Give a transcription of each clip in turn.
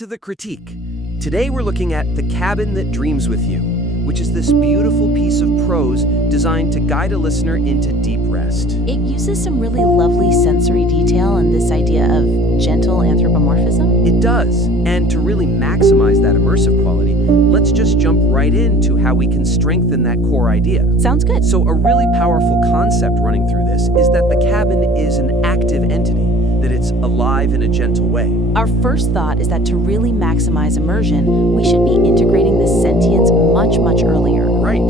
To the critique. Today we're looking at The Cabin That Dreams With You, which is this beautiful piece of prose designed to guide a listener into deep rest. It uses some really lovely sensory detail and this idea of gentle anthropomorphism. It does, and to really maximize that immersive quality, let's just jump right into how we can strengthen that core idea. Sounds good. So a really powerful concept running through this is that the cabin is an active entity, that it's alive in a gentle way. Our first thought is that to really maximize immersion, we should be integrating this sentience much earlier. Right.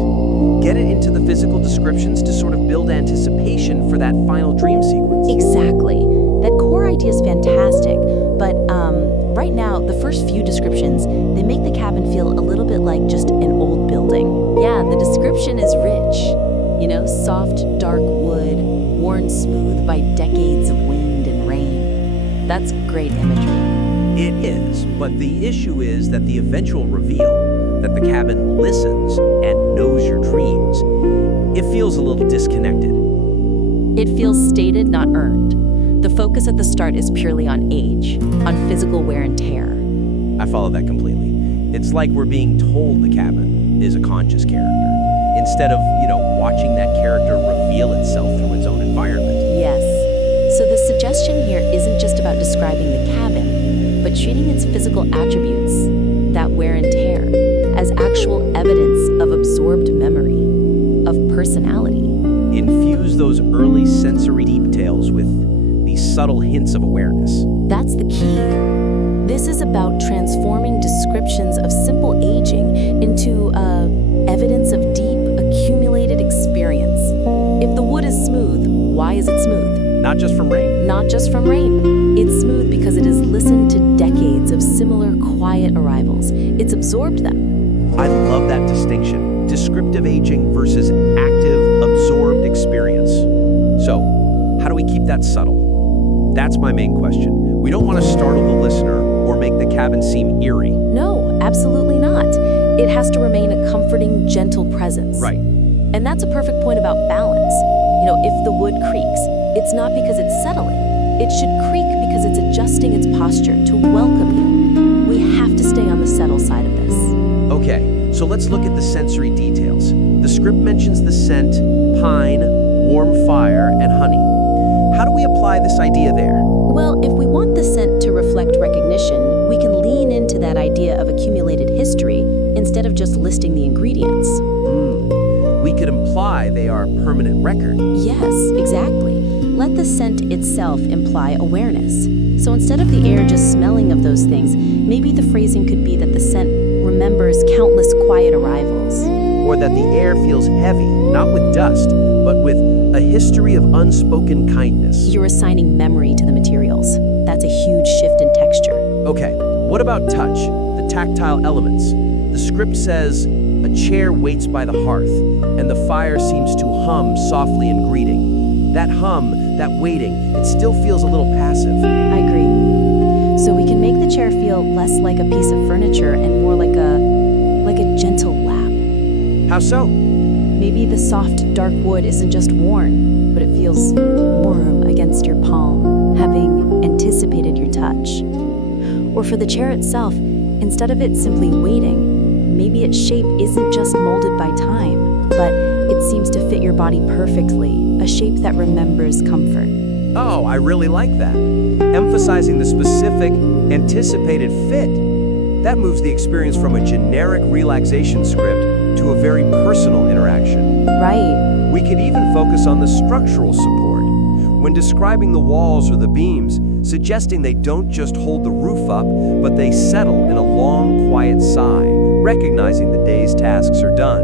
Get it into the physical descriptions to sort of build anticipation for that final dream sequence. Exactly. That core idea is fantastic, but right now, the first few descriptions, they make the cabin feel a little bit like just an old building. Yeah, the description is rich. You know, soft, dark wood, worn smooth by decades of wind and rain. That's great imagery. It is, but the issue is that the eventual reveal, that the cabin listens and knows your dreams, it feels a little disconnected. It feels stated, not earned. The focus at the start is purely on age, on physical wear and tear. I follow that completely. It's like we're being told the cabin is a conscious character, instead of, watching that character reveal itself through its own environment. Yes. So the suggestion here isn't just about describing the cabin, but treating its physical attributes, that wear and tear, as actual evidence of absorbed memory, of personality. Infuse those early sensory details with these subtle hints of awareness. That's the key. This is about transforming descriptions of simple aging into evidence of deep, accumulated experience. If the wood is smooth, why is it smooth? Not just from rain. Not just from rain. It's smooth because it has listened to decades of similar quiet arrivals. It's absorbed them. I love that distinction. Descriptive aging versus active, absorbed experience. So, how do we keep that subtle? That's my main question. We don't want to startle the listener or make the cabin seem eerie. No, absolutely not. It has to remain a comforting, gentle presence. Right. And that's a perfect point about balance. If the wood creaks, it's not because it's settling. It should creak because it's adjusting its posture to welcome you. We have to stay on the settle side of this. Okay, so let's look at the sensory details. The script mentions the scent, pine, warm fire, and honey. How do we apply this idea there? Well, if we want the scent to reflect recognition, we can lean into that idea of accumulated history instead of just listing the ingredients. We could imply they are permanent record. Yes, exactly. Let the scent itself imply awareness. So instead of the air just smelling of those things, maybe the phrasing could be that the scent remembers countless quiet arrivals. Or that the air feels heavy, not with dust, but with a history of unspoken kindness. You're assigning memory to the materials. That's a huge shift in texture. Okay, what about touch, the tactile elements? The script says, a chair waits by the hearth, and the fire seems to hum softly in greeting. That hum, that waiting, it still feels a little passive. I agree. So we can make the chair feel less like a piece of furniture and more like a gentle lap. How so? Maybe the soft, dark wood isn't just worn, but it feels warm against your palm, having anticipated your touch. Or for the chair itself, instead of it simply waiting, maybe its shape isn't just molded by time, but it seems to fit your body perfectly, a shape that remembers comfort. Oh, I really like that. Emphasizing the specific, anticipated fit. That moves the experience from a generic relaxation script to a very personal interaction. Right. We could even focus on the structural support. When describing the walls or the beams, suggesting they don't just hold the roof up, but they settle in a long, quiet sigh, recognizing the day's tasks are done.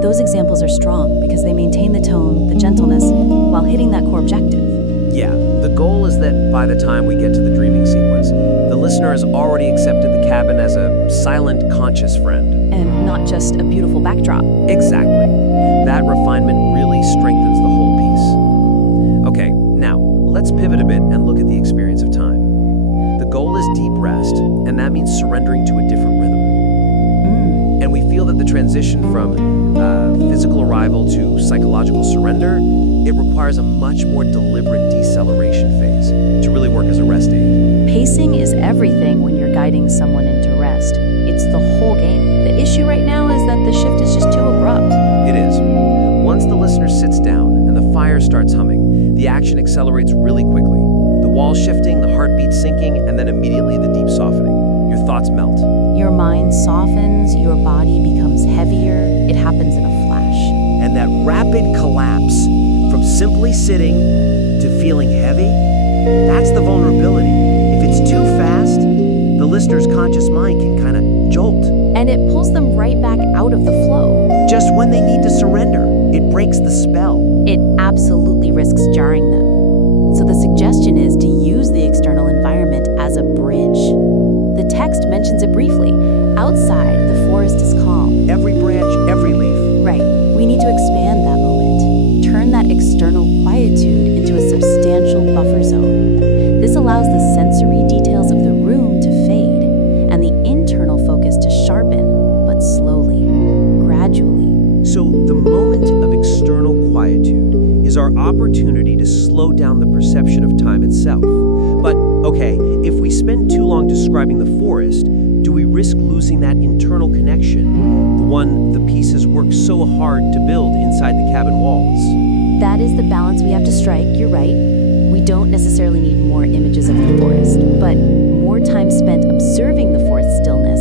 Those examples are strong because they maintain the tone, the gentleness, while hitting that core objective. Yeah, the goal is that by the time we get to the dreaming sequence, the listener has already accepted the cabin as a silent, conscious friend. And not just a beautiful backdrop. Exactly. That refinement really strengthens the whole piece. Okay, now, let's pivot a bit and look at the experience of time. The goal is deep rest, and that means surrendering to a different rhythm. And we feel that the transition from physical arrival to psychological surrender, it requires a much more deliberate deceleration phase to really work as a rest aid. Pacing is everything when you're guiding someone rest. It's the whole game. The issue right now is that the shift is just too abrupt. It is. Once the listener sits down and the fire starts humming, the action accelerates really quickly. The wall shifting, the heartbeat sinking, and then immediately the deep softening. Your thoughts melt. Your mind softens, your body becomes heavier. It happens in a flash. And that rapid collapse from simply sitting to feeling heavy, that's the vulnerability. If it's too fast, the listener's conscious mind can kind of jolt. And it pulls them right back out of the flow. Just when they need to surrender, it breaks the spell. It absolutely risks jarring them. So the suggestion is to use the external environment as a bridge. The text mentions it briefly. Outside, the forest is calm. Every branch, every leaf. Right. We need to expand that moment. Turn that external quietude into a substantial buffer zone. This allows the sensory details of the room to fade and the internal focus to sharpen, but slowly, gradually. So the moment of external quietude is our opportunity to slow down the perception of time itself. But, okay, if we spend too long describing the forest, do we risk losing that internal connection, the one the pieces worked so hard to build inside the cabin walls? That is the balance we have to strike, you're right. We don't necessarily need more images of the forest, but more time spent observing the forest stillness,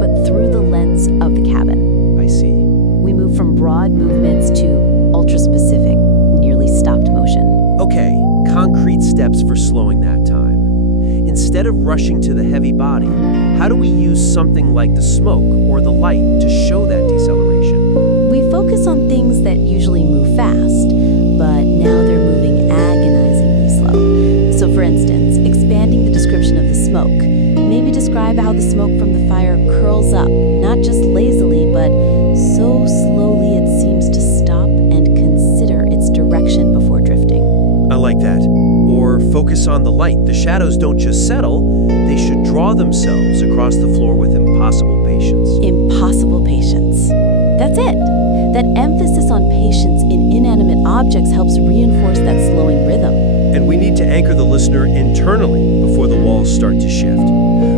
but through the lens of the cabin. I see. We move from broad movements to ultra-specific, nearly stopped motion. Okay, concrete steps for slowing that time. Instead of rushing to the heavy body, how do we use something like the smoke or the light to show that deceleration? We focus on things that usually move fast, but now they're moving agonizingly slow. So for instance, expanding the description of the smoke. Maybe describe how the smoke from the fire curls up, not just lazily, but so slowly it seems to stop and consider its direction before drifting. I like that. Or focus on the light. The shadows don't just settle, they should draw themselves across the floor with impossible patience. Impossible patience. That's it. That emphasis on patience in inanimate objects helps reinforce that slowing rhythm. And we need to anchor the listener internally before the walls start to shift.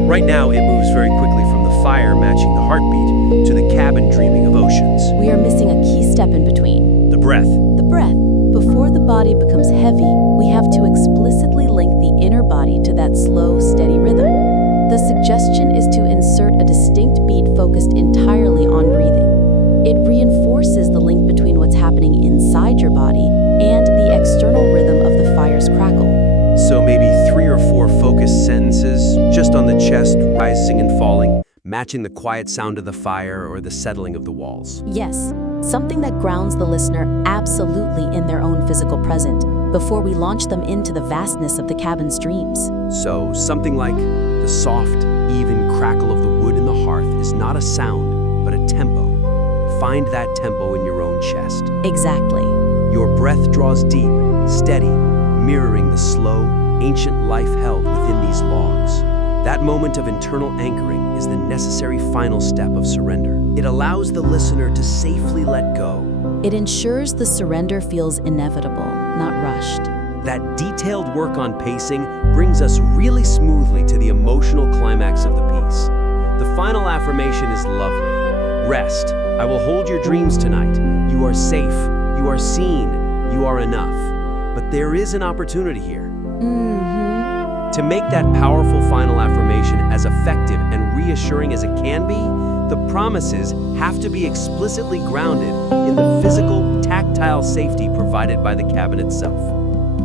Right now, it moves very quickly from the fire matching the heartbeat to the cabin dreaming of oceans. We are missing a key step in between. The breath. The breath. Before the body becomes heavy, we have to explicitly link the inner body to that slow, steady rhythm. The suggestion is to insert a distinct beat focused entirely on breathing. It reinforces the link between what's happening inside your body and the external rhythm of the fire's crackle. So maybe 3 or 4 focused sentences, just on the chest, rising and falling, matching the quiet sound of the fire or the settling of the walls. Yes, something that grounds the listener absolutely in their own physical present before we launch them into the vastness of the cabin's dreams. So something like, the soft, even crackle of the wood in the hearth is not a sound, but a tempo. Find that tempo in your own chest. Exactly. Your breath draws deep, steady, mirroring the slow, ancient life held within these logs. That moment of internal anchoring is the necessary final step of surrender. It allows the listener to safely let go. It ensures the surrender feels inevitable, not rushed. That detailed work on pacing brings us really smoothly to the emotional climax of the piece. The final affirmation is lovely. Rest. I will hold your dreams tonight. You are safe. You are seen. You are enough. But there is an opportunity here. To make that powerful final affirmation as effective and reassuring as it can be, the promises have to be explicitly grounded in the physical, tactile safety provided by the cabin itself.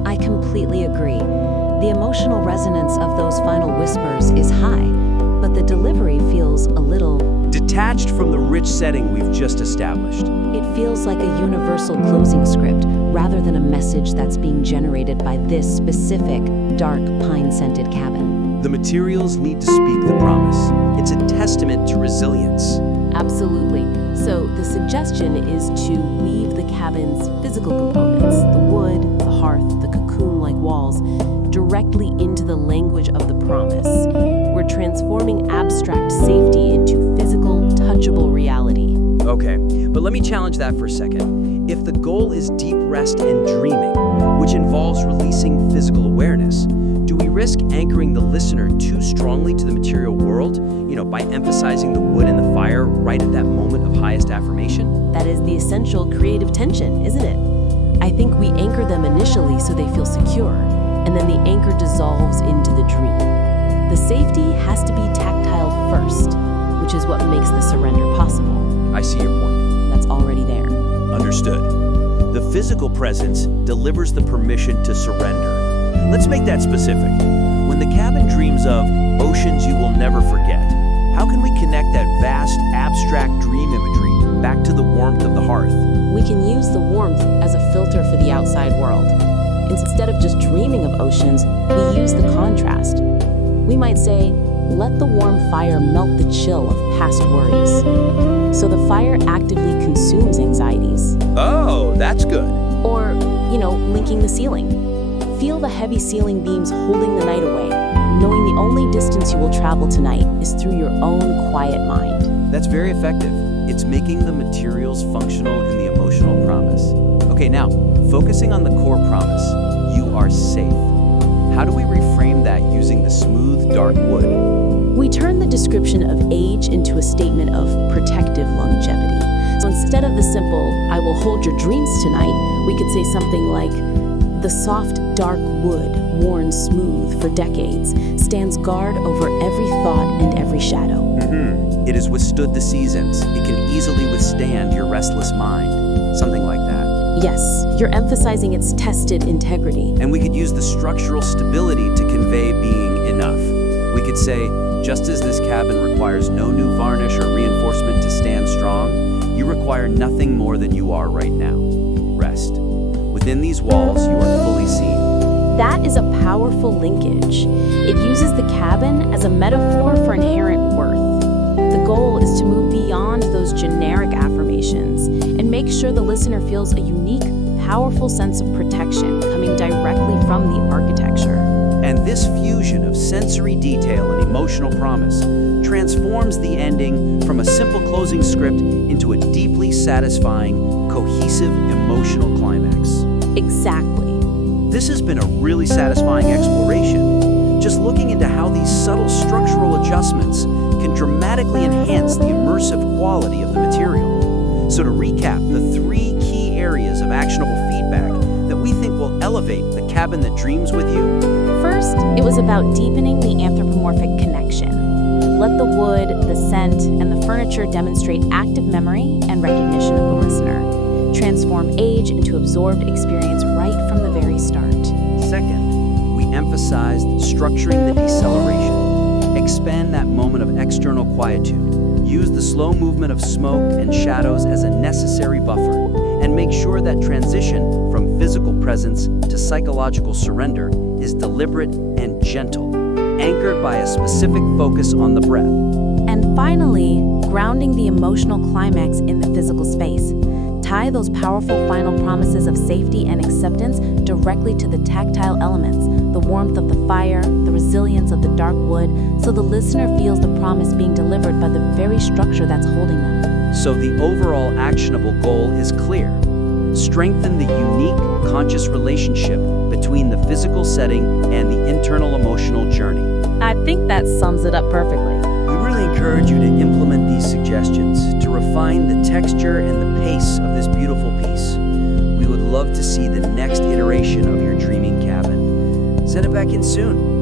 I completely agree. The emotional resonance of those final whispers is high, but the delivery feels a little detached from the rich setting we've just established. It feels like a universal closing script rather than a message that's being generated by this specific, dark, pine-scented cabin. The materials need to speak the promise. It's a testament to resilience. Absolutely. So the suggestion is to weave the cabin's physical components, the wood, the hearth, the cocoon-like walls, directly into the language of the promise. We're transforming abstract safety into physical, touchable reality. Okay, but let me challenge that for a second. If the goal is deep rest and dreaming, which involves releasing physical awareness, do we risk anchoring the listener too strongly to the material world, by emphasizing the wood and the fire right at that moment of highest affirmation? That is the essential creative tension, isn't it? I think we anchor them initially so they feel secure, and then the anchor dissolves into the dream. The safety has to be tactile first, which is what makes the surrender possible. I see your point. That's already there. Understood. The physical presence delivers the permission to surrender. Let's make that specific. When the cabin dreams of oceans you will never forget, how can we connect that vast, abstract dream imagery back to the warmth of the hearth? We can use the warmth as a filter for the outside world. Instead of just dreaming of oceans, we use the contrast. We might say, let the warm fire melt the chill of past worries. So the fire actively consumes anxieties. Oh, that's good. Or, linking the ceiling. Feel the heavy ceiling beams holding the night away, knowing the only distance you will travel tonight is through your own quiet mind. That's very effective. It's making the materials functional in the emotional promise. Okay, now, focusing on the core promise, you are safe. How do we reframe that using the smooth, dark wood? We turn the description of age into a statement of protective longevity. So instead of the simple, I will hold your dreams tonight, we could say something like, the soft, dark wood, worn smooth for decades, stands guard over every thought and every shadow. It has withstood the seasons. It can easily withstand your restless mind. Something like that. Yes, you're emphasizing its tested integrity. And we could use the structural stability to convey being enough. We could say, just as this cabin requires no new varnish or reinforcement to stand strong, you require nothing more than you are right now. Rest. Within these walls, you are fully seen. That is a powerful linkage. It uses the cabin as a metaphor for inherent worth. The goal is to move beyond those generic affirmations and make sure the listener feels a unique, powerful sense of protection coming directly from the architecture. And this fusion of sensory detail and emotional promise transforms the ending from a simple closing script into a deeply satisfying, cohesive emotional climax. Exactly. This has been a really satisfying exploration, just looking into how these subtle structural adjustments can dramatically enhance the immersive quality of the material. So to recap the 3 key areas of actionable feedback that we think will elevate the cabin that dreams with you. First, it was about deepening the anthropomorphic connection. Let the wood, the scent, and the furniture demonstrate active memory and recognition of the listener. Transform age into absorbed experience right from the very start. Second, we emphasized structuring the deceleration. Expand that moment of external quietude. Use the slow movement of smoke and shadows as a necessary buffer, and make sure that transition from physical presence to psychological surrender is deliberate and gentle, anchored by a specific focus on the breath. And finally, grounding the emotional climax in the physical space. Tie those powerful final promises of safety and acceptance directly to the tactile elements, the warmth of the fire, the resilience of the dark wood, so the listener feels the promise being delivered by the very structure that's holding them. So the overall actionable goal is clear. Strengthen the unique, conscious relationship between the physical setting and the internal emotional journey. I think that sums it up perfectly. We really encourage you to implement these suggestions to refine the texture and the pace of this beautiful piece. We would love to see the next iteration of your dreaming cabin. Send it back in soon.